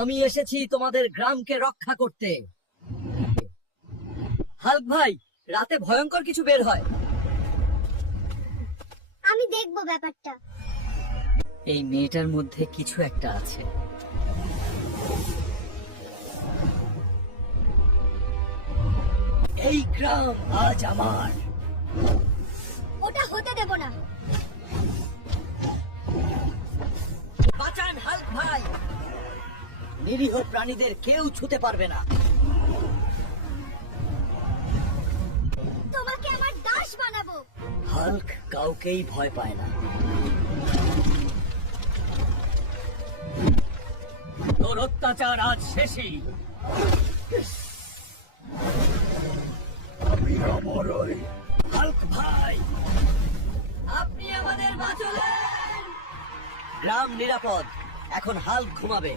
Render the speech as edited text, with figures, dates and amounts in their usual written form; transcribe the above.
আমি এসেছি তোমাদের গ্রামকে রক্ষা করতে। হাল্ক ভাই, রাতে ভয়ঙ্কর কিছু বের হয়। আমি দেখবো ব্যাপারটা। এই মেয়েটার মধ্যে কিছু একটা আছে। এই গ্রাম আজ আমার। ওটা হতে দেব না। বাঁচান হাল্ক ভাই, নিরীহ প্রাণীদের কেউ ছুতে পারবে না। তোমাকে আমার দাস বানাবো। হাল্ক কাউকেই ভয় পায় না। তোর অত্যাচার আজ শেষই। আমি অমরই। হাল্ক ভাই, আপনি আমাদের বাঁচালেন। গ্রাম নিরাপদ, এখন হাল্ক ঘুমাবে।